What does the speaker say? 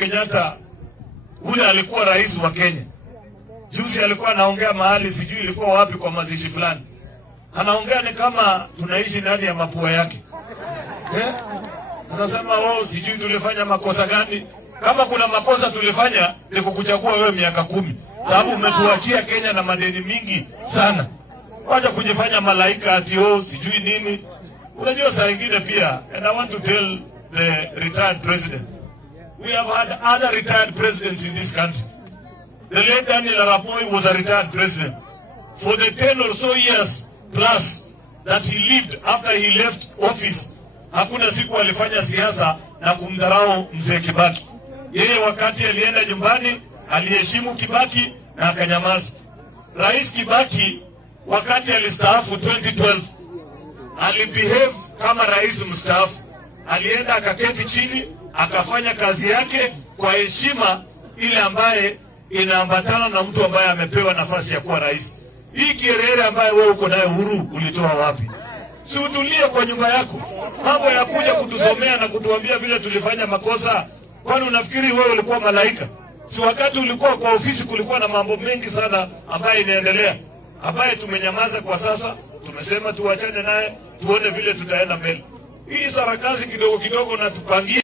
Kenyatta, ule alikuwa rais wa Kenya. Juzi alikuwa anaongea mahali, sijui ilikuwa wapi, kwa mazishi fulani. Anaongea ni kama tunaishi ndani ya mapua yake. Anasema sijui tulifanya makosa gani. Kama kuna makosa tulifanya ni kukuchagua wewe miaka 10. Sababu umetuachia Kenya na madeni mingi sana. Wacha kujifanya malaika ati sijui nini. Unajua saa nyingine pia, and I want to tell the retired president, we have had other retired presidents in this country. The late Daniel Arap Moi was a retired president. For the 10 or so years plus that he lived after he left office, hakuna siku alifanya siasa na kumdharau mzee Kibaki. Yeye wakati alienda nyumbani, aliheshimu Kibaki na akanyamaza. Rais Kibaki wakati alistaafu 2012, alibehave kama rais mstaafu. Alienda akaketi chini, akafanya kazi yake kwa heshima ile ambaye inaambatana na mtu ambaye amepewa nafasi ya kuwa rais. Hii kiherehere ambaye wewe uko nayo huru ulitoa wapi? Si utulie kwa nyumba yako. Mambo ya kuja kutusomea na kutuambia vile tulifanya makosa. Kwani unafikiri wewe ulikuwa malaika? Si wakati ulikuwa kwa ofisi kulikuwa na mambo mengi sana ambaye inaendelea, ambaye tumenyamaza kwa sasa. Tumesema tuachane naye, tuone vile tutaenda mbele. Hii sarakazi kidogo kidogo na tupangie